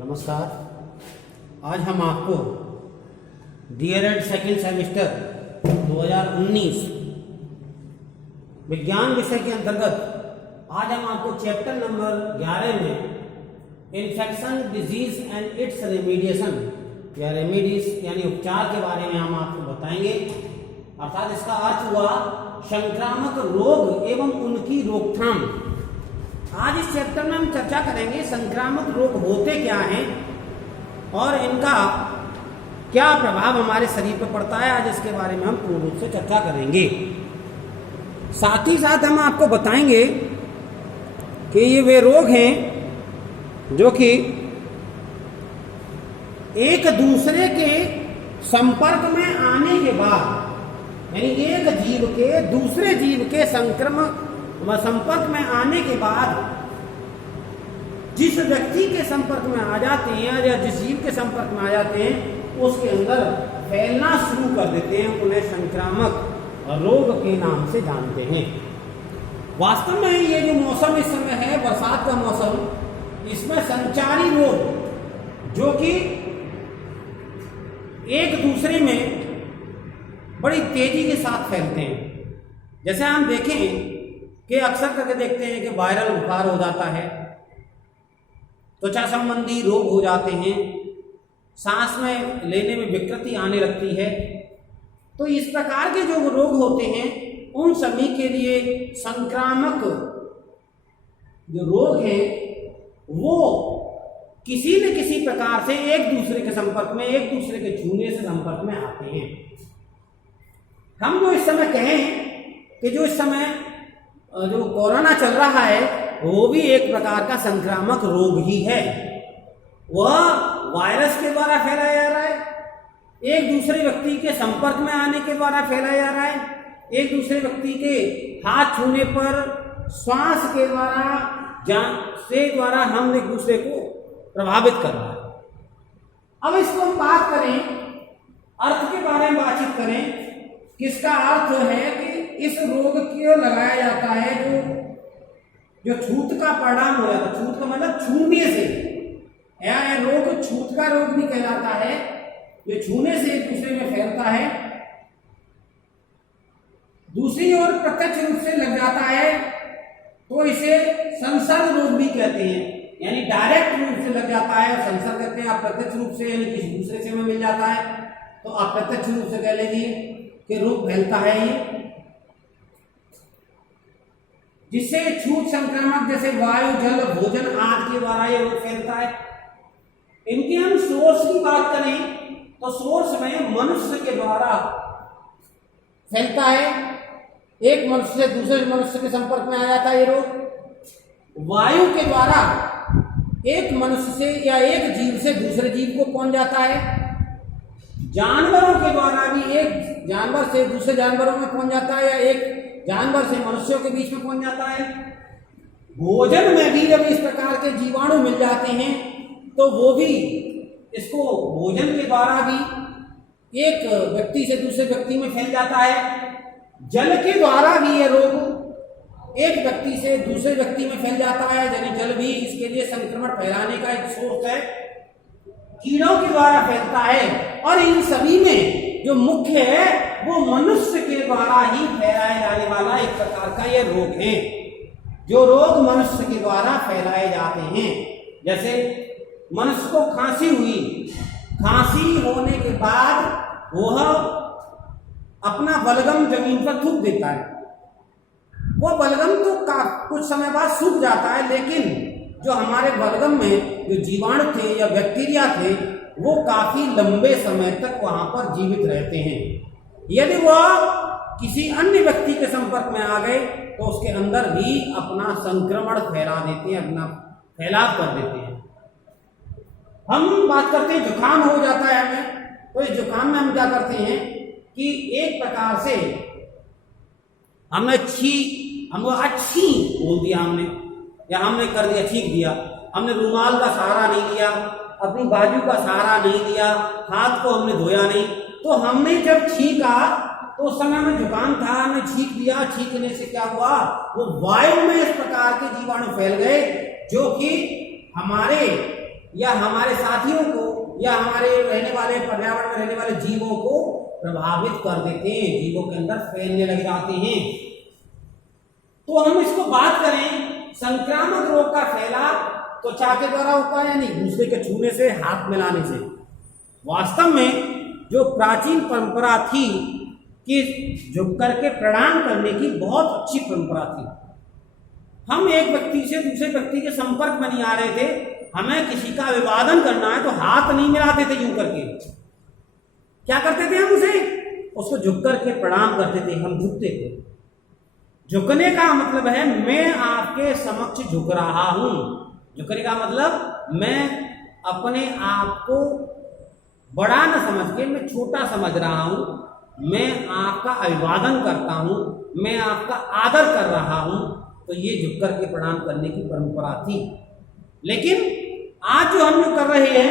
नमस्कार। आज हम आपको डीएलएड सेकेंड सेमेस्टर 2019 विज्ञान विषय के अंतर्गत आज हम आपको चैप्टर नंबर 11 में infection disease and it's remediation या रेमेडीज यानी उपचार के बारे में हम आपको बताएंगे। अर्थात इसका अर्थ हुआ संक्रामक रोग एवं उनकी रोकथाम। आज इस चैप्टर में हम चर्चा करेंगे संक्रामक रोग होते क्या हैं और इनका क्या प्रभाव हमारे शरीर पर पड़ता है। आज इसके बारे में हम पूर्ण रूप से चर्चा करेंगे। साथ ही साथ हम आपको बताएंगे कि ये वे रोग हैं जो कि एक दूसरे के संपर्क में आने के बाद यानी एक जीव के दूसरे जीव के संपर्क में आने के बाद जिस व्यक्ति के संपर्क में आ जाते हैं या जिस जीव के संपर्क में आ जाते हैं उसके अंदर फैलना शुरू कर देते हैं। उन्हें संक्रामक रोग के नाम से जानते हैं। वास्तव में ये जो मौसम इस समय है बरसात का मौसम, इसमें संचारी रोग जो कि एक दूसरे में बड़ी तेजी के साथ फैलते हैं। जैसे हम देखें कि अक्सर करके देखते हैं कि वायरल बुखार हो जाता है, त्वचा संबंधी रोग हो जाते हैं, सांस में लेने में विकृति आने लगती है। तो इस प्रकार के जो रोग होते हैं उन सभी के लिए संक्रामक जो रोग हैं वो किसी न किसी प्रकार से एक दूसरे के संपर्क में, एक दूसरे के छूने से संपर्क में आते हैं। हम जो इस समय कहें कि जो इस समय जो कोरोना चल रहा है वो भी एक प्रकार का संक्रामक रोग ही है। वह वायरस के द्वारा फैलाया जा रहा है, एक दूसरे व्यक्ति के संपर्क में आने के द्वारा फैलाया जा रहा है, एक दूसरे व्यक्ति के हाथ छूने पर, श्वास के द्वारा हम एक दूसरे को प्रभावित कर रहा है। अब इसको हम बात करें, अर्थ के बारे में बातचीत करें। किसका अर्थ है कि इस रोग को लगाया जाता है जो छूत का परिणाम हो जाता है। छूत का मतलब छूने से, यह रोग छूत का रोग भी कहलाता है। जो छूने से एक दूसरे में फैलता है। दूसरी ओर प्रत्यक्ष रूप से लग जाता है तो इसे संसर्ग रोग भी कहते हैं। यानी डायरेक्ट रूप से लग जाता है और संसर्ग कहते हैं। अप्रत्यक्ष रूप से यानी किसी दूसरे से में मिल जाता है तो अप्रत्यक्ष रूप से कह लीजिए कि रोग फैलता है ये, जिससे छूत संक्रामक जैसे वायु, जल, भोजन आदि के द्वारा ये रोग फैलता है। इनके हम सोर्स की बात करें तो सोर्स में मनुष्य के द्वारा फैलता है। एक मनुष्य से दूसरे मनुष्य के संपर्क में आ जाता है ये रोग। वायु के द्वारा एक मनुष्य से या एक जीव से दूसरे जीव को पहुंच जाता है। जानवरों के द्वारा भी एक जानवर से दूसरे जानवरों में पहुंच जाता है या एक जानवर से मनुष्यों के बीच में पहुंच जाता है। भोजन में भी जब इस प्रकार के जीवाणु मिल जाते हैं तो वो भी इसको भोजन के द्वारा भी एक व्यक्ति से दूसरे व्यक्ति में फैल जाता है। जल के द्वारा भी यह रोग एक व्यक्ति से दूसरे व्यक्ति में फैल जाता है। यानी जल भी इसके लिए संक्रमण फैलाने का एक सोर्स है। कीड़ों के द्वारा फैलता है और इन सभी में जो मुख्य है वो मनुष्य के द्वारा ही फैलाया जाने वाला एक प्रकार का यह रोग है। जो रोग मनुष्य के द्वारा फैलाए जाते हैं, जैसे मनुष्य को खांसी हुई, खांसी होने के बाद वह अपना बलगम जमीन पर थूक देता है। वो बलगम तो कुछ समय बाद सूख जाता है, लेकिन जो हमारे बलगम में जो जीवाणु थे या बैक्टीरिया थे वो काफी लंबे समय तक वहां पर जीवित रहते हैं। यदि वह किसी अन्य व्यक्ति के संपर्क में आ गए तो उसके अंदर भी अपना संक्रमण फैला देते हैं, अपना फैलाव कर देते हैं। हम बात करते हैं जुकाम हो जाता है हमें, तो इस जुकाम में हम क्या करते हैं कि एक प्रकार से हमने अच्छी बोल दिया हमने, या हमने कर दिया छींक दिया, हमने रुमाल का सहारा नहीं लिया, अपनी बाजू का सहारा नहीं लिया, हाथ को हमने धोया नहीं, तो हमने जब छींका तो उस समय में जुकाम था, हमने छींक दिया। छींकने से क्या हुआ, वो वायु में इस प्रकार के जीवाणु फैल गए जो कि हमारे या हमारे साथियों को या हमारे रहने वाले पर्यावरण में रहने वाले जीवों को प्रभावित कर देते हैं, जीवों के अंदर फैलने लग जाते हैं। तो हम इसको बात करें, संक्रामक रोग का फैलाव त्वचा के द्वारा होता है, यानी दूसरे के छूने से, हाथ मिलाने से। वास्तव में जो प्राचीन परंपरा थी कि झुक करके प्रणाम करने की, बहुत अच्छी परंपरा थी। हम एक व्यक्ति से दूसरे व्यक्ति के संपर्क में नहीं आ रहे थे, हमें किसी का अभिवादन करना है तो हाथ नहीं मिलाते थे यूं करके। क्या करते थे हम उसको झुक करके प्रणाम करते थे, हम झुकते थे। झुकने का मतलब है मैं आपके समक्ष झुक रहा हूं। झुकने का मतलब मैं अपने आप को बड़ा न समझ के मैं छोटा समझ रहा हूं, मैं आपका अभिवादन करता हूं, मैं आपका आदर कर रहा हूं। तो ये झुक करके प्रणाम करने की परंपरा थी। लेकिन आज जो हम लोग कर रहे हैं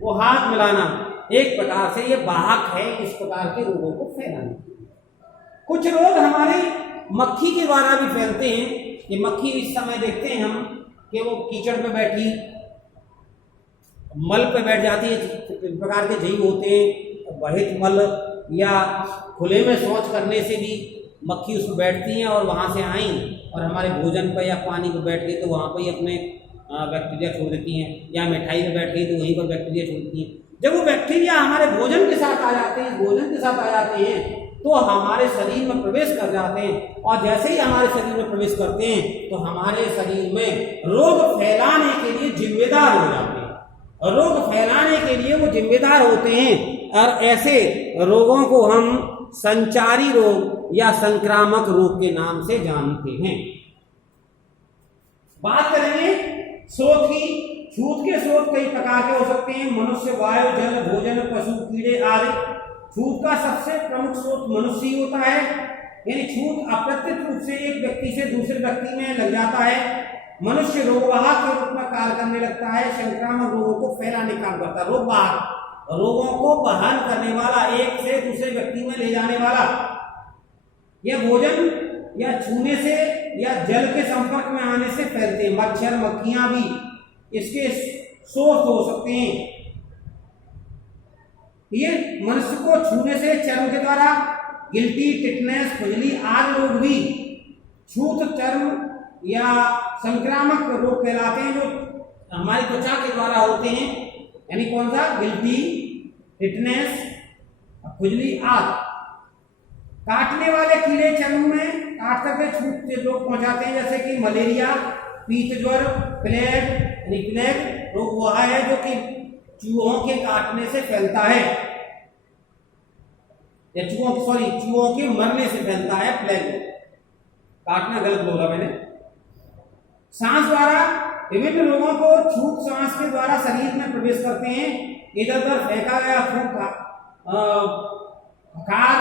वो हाथ मिलाना, एक प्रकार से ये वाहक है इस प्रकार के रोगों को फैलाने। कुछ रोग हमारे मक्खी के द्वारा भी फैलते हैं। ये मक्खी इस समय देखते हैं हम कि वो कीचड़ पे बैठी, मल पे बैठ जाती है, इस प्रकार के जीव होते हैं। वहित मल या खुले में शौच करने से भी मक्खी उस पर बैठती हैं और वहाँ से आई और हमारे भोजन पर या पानी पर बैठ गई तो वहाँ पर ही अपने बैक्टीरिया छोड़ देती हैं, या मिठाई में बैठ गई तो वहीं पर बैक्टीरिया छोड़ती हैं। जब वो बैक्टीरिया हमारे भोजन के साथ आ जाते हैं, भोजन के साथ आ जाते हैं तो हमारे शरीर में प्रवेश कर जाते हैं, और जैसे ही हमारे शरीर में प्रवेश करते हैं तो हमारे शरीर में रोग फैलाने के लिए जिम्मेदार हो जाते हैं। रोग फैलाने के लिए वो जिम्मेदार होते हैं, और ऐसे रोगों को हम संचारी रोग या संक्रामक रोग के नाम से जानते हैं। बात करेंगे स्रोत की। छूत के स्रोत कई प्रकार के हो सकते हैं, मनुष्य, वायु, जल, भोजन, पशु, कीड़े आदि। छूत का सबसे प्रमुख स्रोत मनुष्य ही होता है, यानी छूत अप्रत्यक्ष रूप से एक व्यक्ति से दूसरे व्यक्ति में लग जाता है। मनुष्य रोगवाहक के रूप में कार्य करने लगता है, संक्रामक रोगों को फैलाने का काम करता है। रोगवाहक, रोगों को वहन करने वाला, एक से दूसरे व्यक्ति में ले जाने वाला। यह भोजन या छूने से या जल के संपर्क में आने से फैलते हैं। मच्छर, मक्खियां भी इसके सोर्स हो सकते हैं। ये मनुष्य को छूने से चर्म के द्वारा गिल्टी, टिटनेस, खुजली आदि रोग भी छूत चर्म या संक्रामक रोग कहलाते हैं, जो हमारी त्वचा के द्वारा होते हैं। यानी कौन सा? गिल्टी, टिटनेस, खुजली आदि। काटने वाले कीड़े चर्म में काट करके छूत के रोग पहुंचाते हैं, जैसे कि मलेरिया, पीत ज्वर, प्लेग। प्लेग रोग वह है जो कि चूहों के काटने से फैलता है, या चूहों के मरने से फैलता है प्लेग। काटना गलत बोला मैंने। सांस द्वारा विभिन्न रोगों को छूत सांस के द्वारा शरीर में प्रवेश करते हैं। इधर उधर फेंका गया थूक, हकार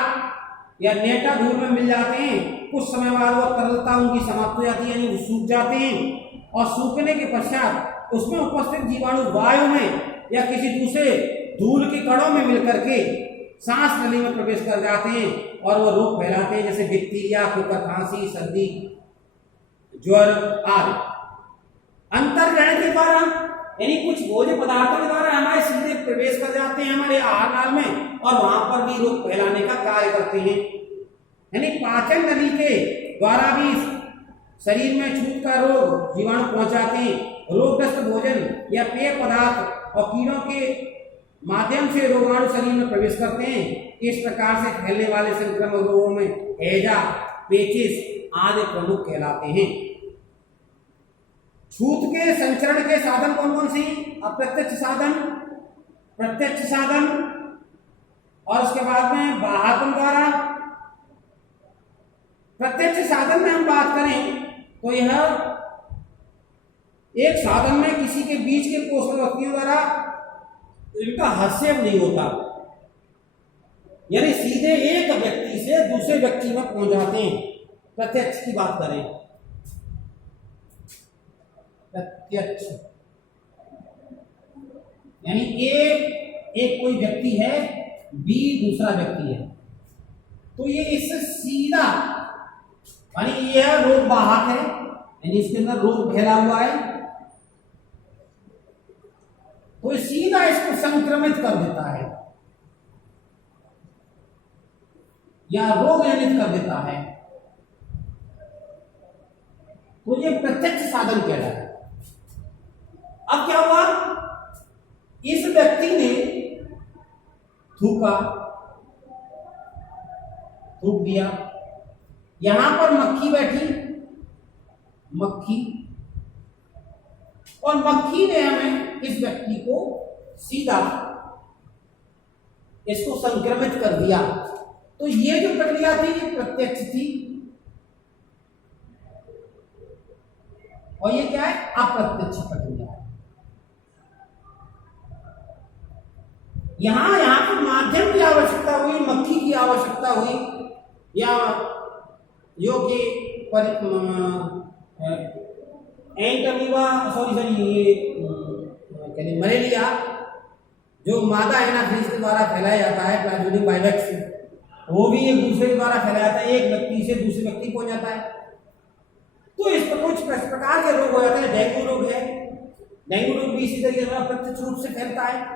या नेटा धूल में मिल जाते हैं। कुछ समय बाद वो तरलता उनकी समाप्त हो जाती है, यानी वो सूख जाते हैं, और सूखने के पश्चात उसमें उपस्थित जीवाणु वायु में या किसी दूसरे धूल के कणों में मिलकर के सांस नली में प्रवेश कर जाते हैं और वो रोग फैलाते हैं, जैसे बैक्टीरिया, खोखा खांसी, सर्दी, ज्वर आदि। अंतर्ग्रहण के द्वारा, यानी कुछ भोज्य पदार्थों के द्वारा हमारे सीधे प्रवेश कर जाते हैं हमारे आहार नाल में, और वहां पर भी रोग फैलाने का कार्य करते हैं। यानी पाचन नली के द्वारा भी शरीर में छूत का रोग जीवाणु पहुंचाते हैं। रोगग्रस्त भोजन या पेय पदार्थ और कीड़ों के माध्यम से रोगाणु शरीर में प्रवेश करते हैं। इस प्रकार से फैलने वाले संक्रामक रोगों में हैजा, पेचिस आदि प्रमुख कहलाते हैं। छूत के संचरण के साधन कौन कौन से? अप्रत्यक्ष साधन, प्रत्यक्ष साधन, और उसके बाद में बाहकन द्वारा। प्रत्यक्ष साधन में हम बात करें तो यह एक साधन में किसी के बीच के कोष्ठ व्यक्तियों द्वारा इनका हस्तक्षेप नहीं होता, यानी सीधे एक व्यक्ति से दूसरे व्यक्ति में पहुंच जाते हैं। प्रत्यक्ष की बात करें, प्रत्यक्ष यानी एक कोई व्यक्ति है, बी दूसरा व्यक्ति है, तो ये इससे सीधा, यानी यह रोग वाहक है, यानी इसके अंदर रोग फैला हुआ है। वो सीधा इसको संक्रमित कर देता है या रोग जनित कर देता है, तो ये प्रत्यक्ष साधन कहलाता है। अब क्या हुआ, इस व्यक्ति ने थूक दिया, यहां पर मक्खी बैठी, मक्खी, और मक्खी ने हमें इस व्यक्ति को सीधा इसको संक्रमित कर दिया। तो ये जो प्रक्रिया थी ये प्रत्यक्ष थी, और ये क्या है, अप्रत्यक्ष प्रक्रिया है। यहां पर माध्यम की आवश्यकता हुई, मक्खी की आवश्यकता हुई, या जो कि मलेरिया जो मादा एनाफिलिस के द्वारा फैलाया जाता है, प्लाज्मोडियम वाइवेक्स, वो भी एक दूसरे के द्वारा फैलाया जाता है, एक व्यक्ति से दूसरे व्यक्ति पहुंच जाता है। तो इस पर कुछ प्रकार के रोग हो जाते हैं। डेंगू रोग है, डेंगू रोग भी इसी तरीके से प्रत्यक्ष रूप से फैलता है।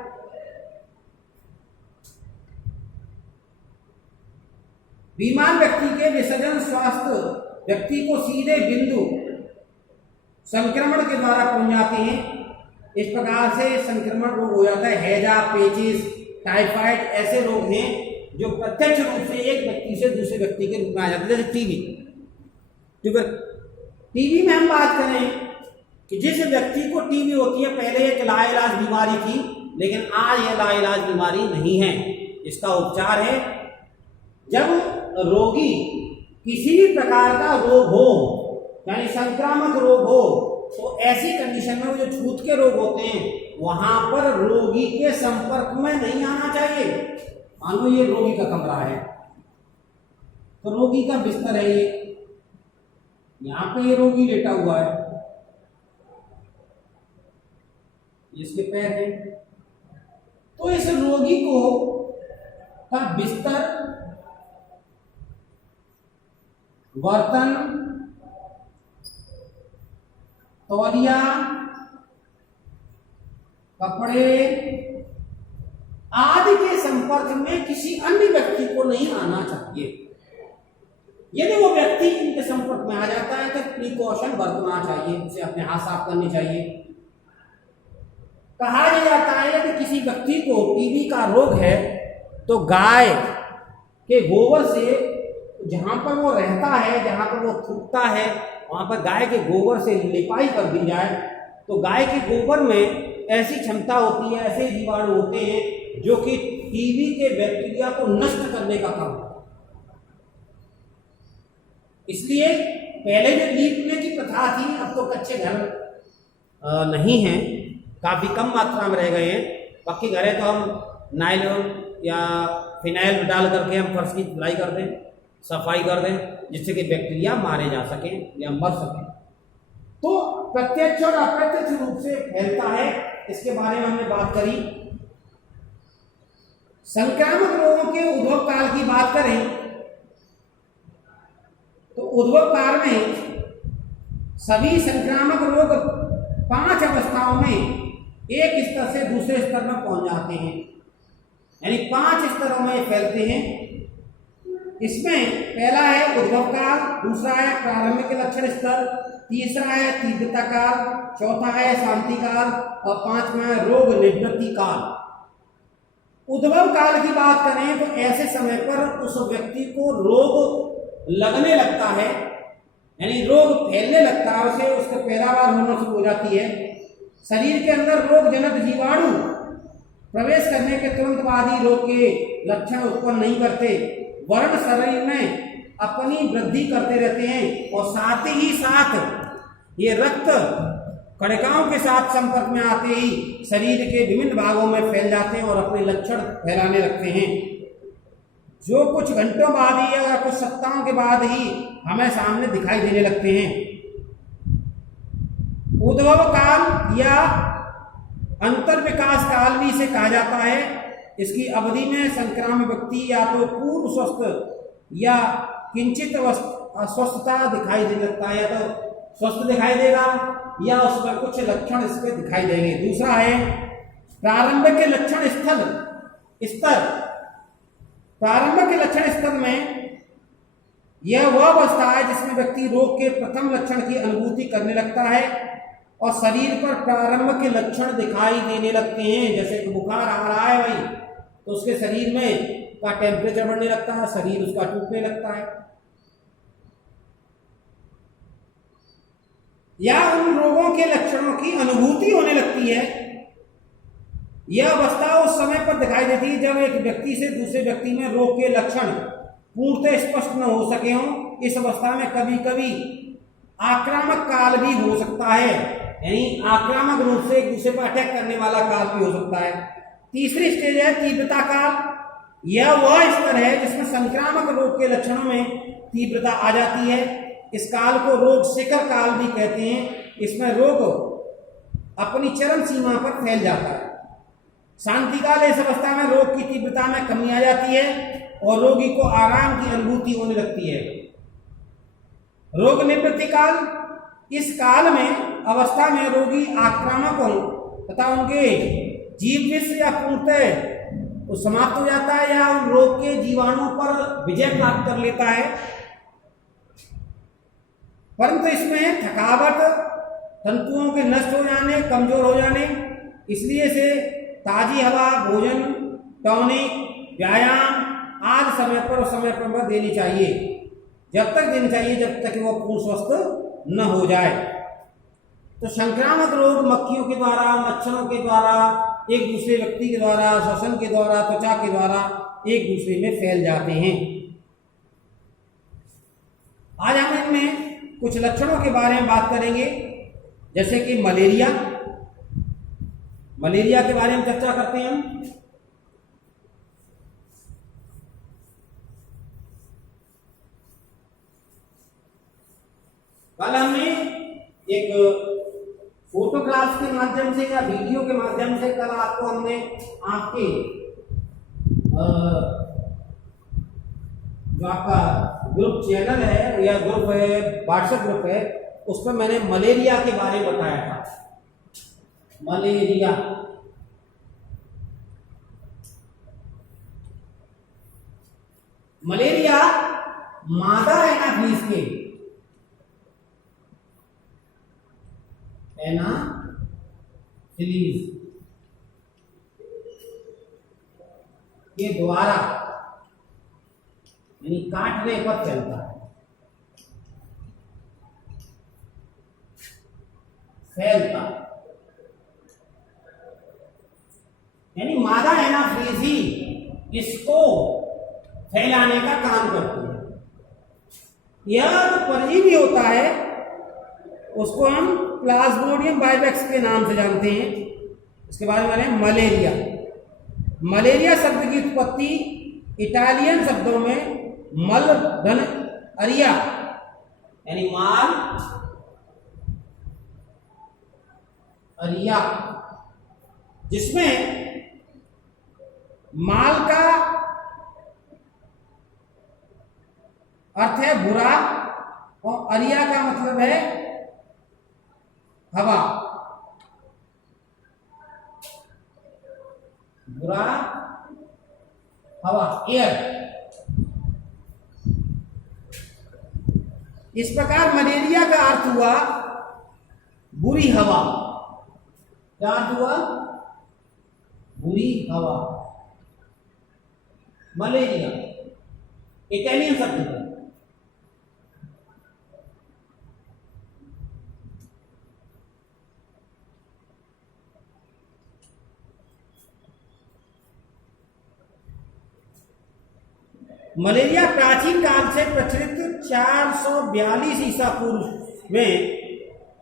बीमार व्यक्ति के विसर्जन स्वस्थ व्यक्ति को सीधे बिंदु संक्रमण के द्वारा पहुंच जाते हैं। इस प्रकार से संक्रमण रोग हो जाता है। हैजा, पेचिस, टाइफाइड ऐसे रोग हैं जो प्रत्यक्ष रूप से एक व्यक्ति से दूसरे व्यक्ति के रूप में आ जाते हैं। जैसे टीबी, टीबी में हम बात करें कि जिस व्यक्ति को टीबी होती है, पहले एक लाइलाज बीमारी थी, लेकिन आज यह लाइलाज बीमारी नहीं है। इसका उपचार है, जब रोगी किसी भी प्रकार का रोग हो, यानी संक्रामक रोग हो, तो ऐसी कंडीशन में वो जो छूत के रोग होते हैं वहां पर रोगी के संपर्क में नहीं आना चाहिए। मानो ये रोगी का कमरा है, तो रोगी का बिस्तर है, ये यहां पे ये रोगी लेटा हुआ है, इसके पैर है, तो इस रोगी को का बिस्तर, बर्तन, तौलिया, कपड़े आदि के संपर्क में किसी अन्य व्यक्ति को नहीं आना चाहिए। यदि वो व्यक्ति इनके संपर्क में आ जाता है तो प्रिकॉशन बरतना चाहिए, उसे अपने हाथ साफ करने चाहिए। कहा जाता है यदि किसी व्यक्ति को टीबी का रोग है तो गाय के गोबर से, जहां पर वो रहता है, जहां पर वो थूकता है, वहां पर गाय के गोबर से लिपाई कर दी जाए, तो गाय के गोबर में ऐसी क्षमता होती है, ऐसे जीवाणु होते हैं जो कि टीबी के बैक्टीरिया को नष्ट करने का काम है। इसलिए पहले जो लीपने की प्रथा थी, अब तो कच्चे घर नहीं हैं, काफी कम मात्रा में रह गए हैं। पक्के घर है तो हम नायलॉन या फिनाइल डाल करके हम फर्श की धुलाई कर दें, सफाई कर दें, जिससे कि बैक्टीरिया मारे जा सकें या मर सकें। तो प्रत्यक्ष और अप्रत्यक्ष रूप से फैलता है, इसके बारे में हमने बात करी। संक्रामक रोगों के उद्भव काल की बात करें तो उद्भव काल में सभी संक्रामक रोग 5 अवस्थाओं में एक स्तर से दूसरे स्तर में पहुंच जाते हैं, यानी 5 स्तरों में फैलते हैं। इसमें पहला है उद्भव काल, दूसरा है प्रारंभिक लक्षण स्तर, तीसरा है तीव्रता काल, चौथा है शांति काल और 5वां है रोग निवृत्ति काल। उद्भव काल की बात करें तो ऐसे समय पर उस व्यक्ति को रोग लगने लगता है, यानी रोग फैलने लगता है, उसे उसका पैदावार होना शुरू हो जाती है। शरीर के अंदर रोग जनक जीवाणु प्रवेश करने के तुरंत बाद ही रोग के लक्षण उत्पन्न नहीं करते, वर्ण शरीर में अपनी वृद्धि करते रहते हैं और साथ ही साथ ये रक्त कणिकाओं के साथ संपर्क में आते ही शरीर के विभिन्न भागों में फैल जाते हैं और अपने लक्षण फैलाने लगते हैं, जो कुछ घंटों बाद ही या कुछ सप्ताहों के बाद ही हमें सामने दिखाई देने लगते हैं। उद्भव काल या अंतर विकास काल भी इसे कहा जाता है। इसकी अवधि में संक्रामक व्यक्ति या तो पूर्व स्वस्थ या किंचित अस्वस्थता दिखाई देने लगता है, या तो स्वस्थ दिखाई देगा या उसमें कुछ लक्षण इसके दिखाई देंगे। दूसरा है प्रारंभ के लक्षण स्तर प्रारंभ के लक्षण स्तर में यह वह अवस्था है जिसमें व्यक्ति रोग के प्रथम लक्षण की अनुभूति करने लगता है और शरीर पर प्रारंभ के लक्षण दिखाई देने लगते हैं। जैसे कि बुखार आ रहा है भाई, तो उसके शरीर में का टेम्परेचर बढ़ने लगता है, शरीर उसका टूटने लगता है, या उन रोगों के लक्षणों की अनुभूति होने लगती है। यह अवस्था उस समय पर दिखाई देती है जब एक व्यक्ति से दूसरे व्यक्ति में रोग के लक्षण पूर्णतः स्पष्ट न हो सके हों। इस अवस्था में कभी कभी आक्रामक काल भी हो सकता है, यानी आक्रामक रूप से एक दूसरे पर अटैक करने वाला काल भी हो सकता है। तीसरी स्टेज है तीव्रता काल। यह वह स्तर है जिसमें संक्रामक रोग के लक्षणों में तीव्रता आ जाती है। इस काल को रोग शिखर काल भी कहते हैं। इसमें रोग अपनी चरम सीमा पर फैल जाता है। शांति काल, इस अवस्था में रोग की तीव्रता में कमी आ जाती है और रोगी को आराम की अनुभूति होने लगती है। रोग निवृत्ति काल, इस काल में अवस्था में रोगी आक्रामक हो तथा उनके जीव विष या पूर्णतः समाप्त हो जाता है या उन रोग के जीवाणुओं पर विजय प्राप्त कर लेता है। परंतु इसमें थकावट, तंतुओं के नष्ट हो जाने, कमजोर हो जाने, इसलिए से ताजी हवा, भोजन, टॉनिक, व्यायाम आदि समय पर देनी चाहिए। जब तक देनी चाहिए जब तक वो पूर्ण स्वस्थ न हो जाए। तो संक्रामक रोग मक्खियों के द्वारा, मच्छरों के द्वारा, एक दूसरे व्यक्ति के द्वारा, श्वसन के द्वारा, त्वचा के द्वारा एक दूसरे में फैल जाते हैं। आज हम इनमें कुछ लक्षणों के बारे में बात करेंगे, जैसे कि मलेरिया। मलेरिया के बारे में चर्चा करते हैं हम। कल हमने एक फोटोग्राफ के माध्यम से या वीडियो के माध्यम से कल आपको हमने आपके जो आपका ग्रुप चैनल है या ग्रुप है, व्हाट्सएप ग्रुप है, उस पर मैंने मलेरिया के बारे में बताया था। मलेरिया मादा एनाफिलीज के के द्वारा यानी काटने पर फैलता है, यानी मादा एनाफिलीज ही इसको फैलाने का काम करती है। यह जो परजीवी होता है उसको हम प्लाज्मोडियम वाइवेक्स के नाम से जानते हैं। इसके बारे में मलेरिया। मलेरिया शब्द की उत्पत्ति इटालियन शब्दों में मल धन अरिया यानी माल अरिया, जिसमें माल का अर्थ है बुरा और अरिया का मतलब है हवा। बुरा हवा, एयर। इस प्रकार मलेरिया का अर्थ हुआ बुरी हवा। क्या अर्थ हुआ? बुरी हवा। मलेरिया इटालियन शब्द है। मलेरिया प्राचीन काल से प्रचलित 442 ईसा पूर्व में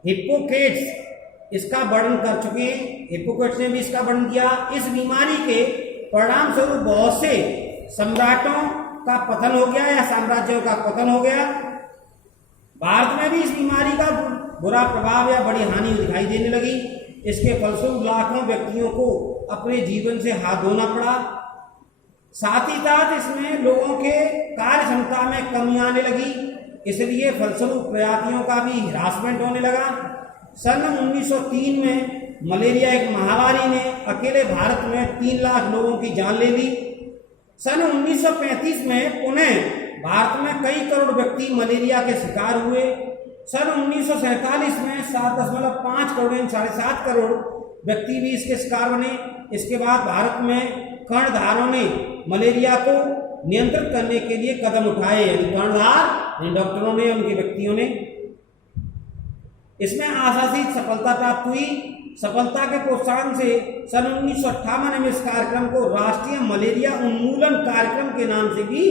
हिप्पोक्रेट्स इसका वर्णन कर चुके हैं। हिप्पोक्रेट्स ने भी इसका वर्णन किया। इस बीमारी के परिणाम स्वरूप बहुत से सम्राटों का पतन हो गया या साम्राज्यों का पतन हो गया। भारत में भी इस बीमारी का बुरा प्रभाव या बड़ी हानि दिखाई देने लगी। इसके फलस्वरूप लाखों व्यक्तियों को अपने जीवन से हाथ धोना पड़ा। साथ ही साथ इसमें लोगों के कार्य क्षमता में कमी आने लगी, इसलिए फलस्वरूप प्रजातियों का भी हिरासमेंट होने लगा। सन 1903 में मलेरिया एक महामारी ने अकेले भारत में 3 लाख लोगों की जान ले ली। सन 1935 में पुनः भारत में कई करोड़ व्यक्ति मलेरिया के शिकार हुए। सन 1947 में 7.5 करोड़ 7.5 करोड़ व्यक्ति भी इसके शिकार बने। इसके बाद भारत में कर्णधारों ने मलेरिया को नियंत्रित करने के लिए कदम उठाए, यानी कर्णधार डॉक्टरों ने, उनके व्यक्तियों ने। इसमें आशातीत सफलता प्राप्त हुई। सफलता के प्रोत्साहन से सन 1958 में इस कार्यक्रम को राष्ट्रीय मलेरिया उन्मूलन कार्यक्रम के नाम से भी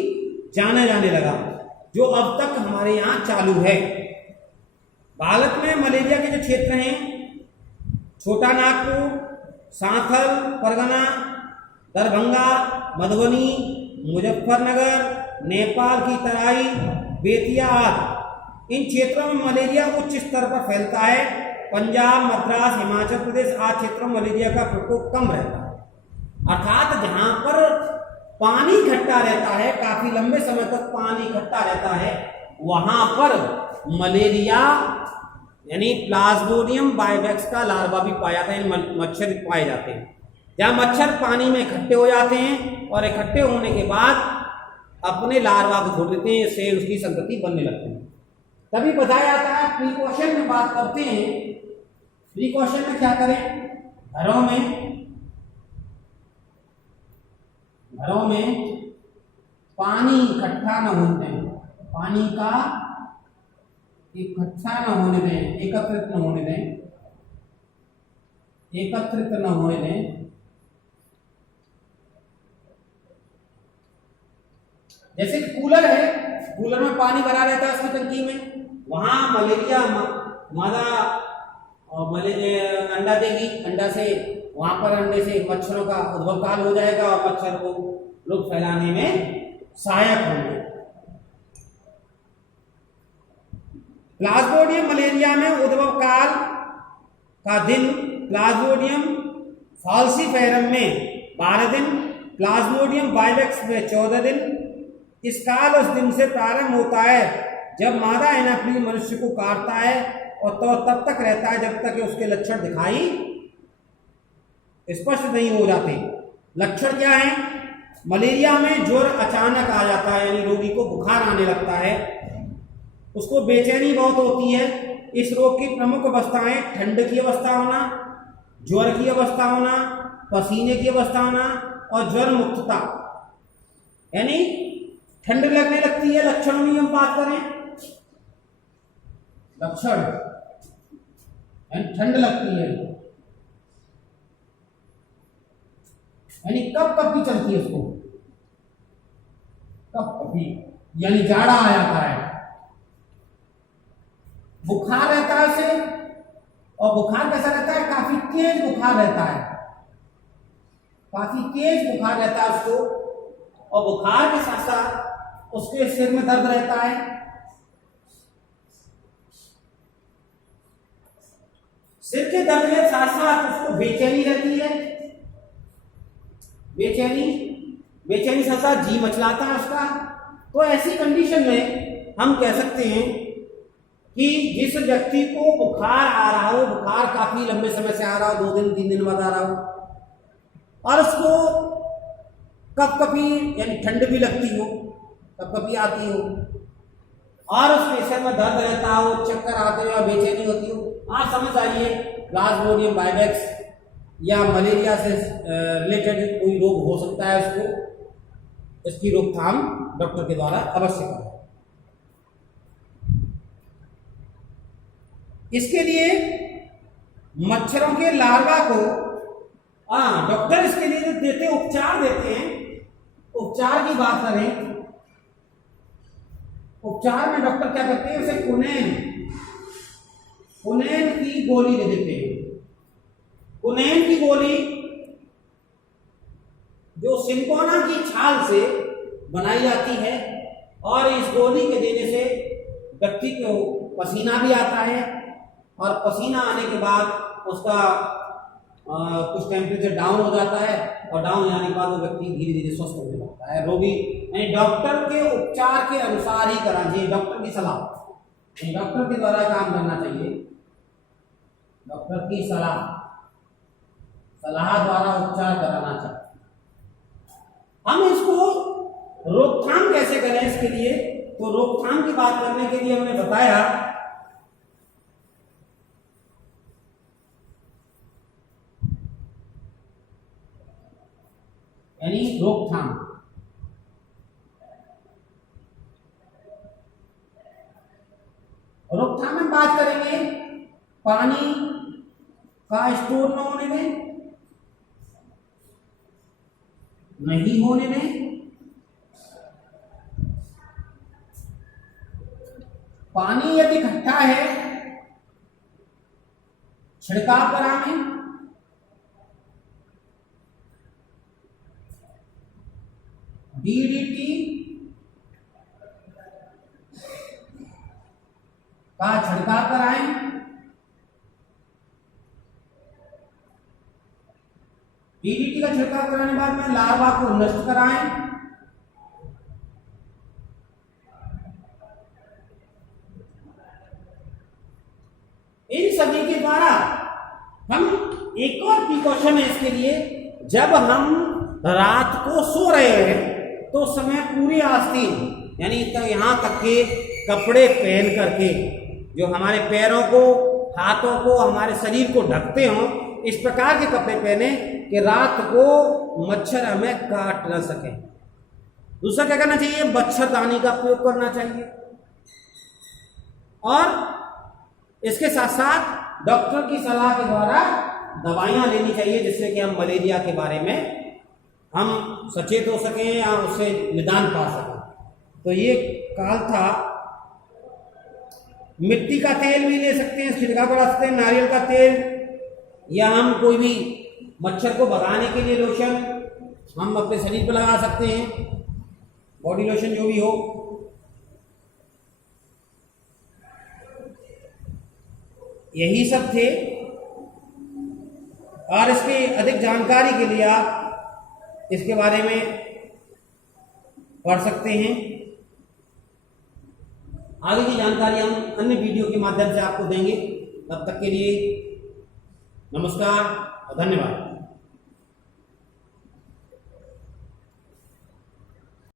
जाना जाने लगा, जो अब तक हमारे यहाँ चालू है। भारत में मलेरिया के जो क्षेत्र हैं, छोटा नागपुर, सांथल परगना, दरभंगा, मधुबनी, मुजफ्फरनगर, नेपाल की तराई, बेतिया आदि, इन क्षेत्रों में मलेरिया उच्च स्तर पर फैलता है। पंजाब, मद्रास, हिमाचल प्रदेश आदि क्षेत्रों में मलेरिया का प्रकोप कम रहता है। अर्थात जहां पर पानी इकट्ठा रहता है, काफी लंबे समय तक पानी इकट्ठा रहता है, वहां पर मलेरिया यानी प्लाज्मोडियम बाइवैक्स का लार्वा भी पाया जाता है, मच्छर पाए जाते हैं। जहाँ मच्छर पानी में इकट्ठे हो जाते हैं और इकट्ठे होने के बाद अपने लार्वा को छोड़ देते हैं, इससे उसकी संतति बनने लगती है। तभी बताया जाता है, प्रिकॉशन में बात करते हैं। प्रिकॉशन में क्या करें? घरों में पानी इकट्ठा न होने दें, पानी का इकट्ठा न होने दें, एकत्रित न होने दें। जैसे कूलर है, कूलर में पानी भरा रहता है उसकी टंकी में, वहां मलेरिया मादा अंडा देगी, अंडा से वहां पर अंडे से मच्छरों का उद्भव काल हो जाएगा और मच्छर को रोग फैलाने में सहायक होंगे। प्लाज्मोडियम मलेरिया में उद्भव काल का दिन प्लाज्मोडियम फाल्सीफेरम में 12 दिन, प्लाज्मोडियम बाइवैक्स में 14 दिन। इस काल उस दिन से प्रारंभ होता है जब मादा एनाफिली मनुष्य को काटता है और तो तब तक रहता है जब तक कि उसके लक्षण दिखाई स्पष्ट नहीं हो जाते। लक्षण क्या है? मलेरिया में ज्वर अचानक आ जाता है, यानी रोगी को बुखार आने लगता है, उसको बेचैनी बहुत होती है। इस रोग की प्रमुख अवस्थाएं ठंड की अवस्था होना, ज्वर की अवस्था होना, पसीने की अवस्था होना और ज्वर मुक्तता, यानी ठंड लगने लगती है। लक्षणों की हम बात करें, लक्षण ठंड लगती है, यानी कब कब की चलती है उसको, कब कभी, यानी जाड़ा आ जाता है। बुखार रहता है उसे, और बुखार कैसा रहता है? काफी तेज बुखार रहता है, काफी तेज बुखार रहता है उसको, और बुखार के साथ साथ उसके सिर में दर्द रहता है। सिर के दर्द के साथ साथ उसको बेचैनी रहती है, बेचैनी साथ साथ जी मचलाता है उसका। तो ऐसी कंडीशन में हम कह सकते हैं कि जिस व्यक्ति को बुखार आ रहा हो, बुखार काफी लंबे समय से आ रहा हो, 2 दिन 3 दिन बाद आ रहा हो, और उसको कभी यानी ठंड भी लगती हो, कभी आती हो, और उसके सिर में दर्द रहता हो, चक्कर आते हो या बेचैनी होती हो, आप समझ आइए प्लाज्मोडियम बाइवैक्स या मलेरिया से रिलेटेड कोई रोग हो सकता है। उसको इसकी रोकथाम डॉक्टर के द्वारा अवश्य करें। इसके लिए मच्छरों के लार्वा को डॉक्टर इसके लिए देते उपचार देते हैं। उपचार की बात करें, उपचार में डॉक्टर क्या करते हैं? उसे कुनैन की गोली दे देते हैं। कुनैन की गोली जो सिंकोना की छाल से बनाई जाती है, और इस गोली के देने से व्यक्ति को पसीना भी आता है, और पसीना आने के बाद उसका कुछ टेम्परेचर डाउन हो जाता है, और डाउन जाने के बाद वो व्यक्ति धीरे धीरे स्वस्थ होने लगता है। रोगी यानी डॉक्टर के उपचार के अनुसार ही करना चाहिए, डॉक्टर की सलाह, डॉक्टर के द्वारा काम करना चाहिए। डॉक्टर की सलाह द्वारा उपचार कराना चाहिए। हम इसको रोकथाम कैसे करें इसके लिए, तो रोकथाम की बात करने के लिए हमने बताया यानी रोकथाम। रोकथाम में बात करेंगे पानी का स्टोर न होने में, नहीं होने में, पानी यदि इकट्ठा है छिड़काव कराने, डीडीटी का छिड़काव कराएं, डीडीटी का छिड़काव कराने के बाद में लार्वा को नष्ट कराएं, इन सभी के द्वारा हम एक और प्रिकॉशन है इसके लिए, जब हम रात को सो रहे हैं तो समय पूरी आस्तीन यानी तो यहाँ तक के कपड़े पहन करके जो हमारे पैरों को, हाथों को, हमारे शरीर को ढकते हों, इस प्रकार के कपड़े पहने कि रात को मच्छर हमें काट न सके। दूसरा क्या करना चाहिए, मच्छरदानी का प्रयोग करना चाहिए, और इसके साथ साथ डॉक्टर की सलाह के द्वारा दवाइयां लेनी चाहिए, जिससे कि हम मलेरिया के बारे में हम सचेत हो सकें या उससे निदान पा सकें। तो ये काल था। मिट्टी का तेल भी ले सकते हैं, छिड़काव करा सकते हैं, नारियल का तेल, या हम कोई भी मच्छर को भगाने के लिए लोशन हम अपने शरीर पर लगा सकते हैं, बॉडी लोशन जो भी हो। यही सब थे, और इसकी अधिक जानकारी के लिए आप इसके बारे में पढ़ सकते हैं। आगे की जानकारी हम अन्य वीडियो के माध्यम से आपको देंगे। तब तक के लिए नमस्कार और धन्यवाद।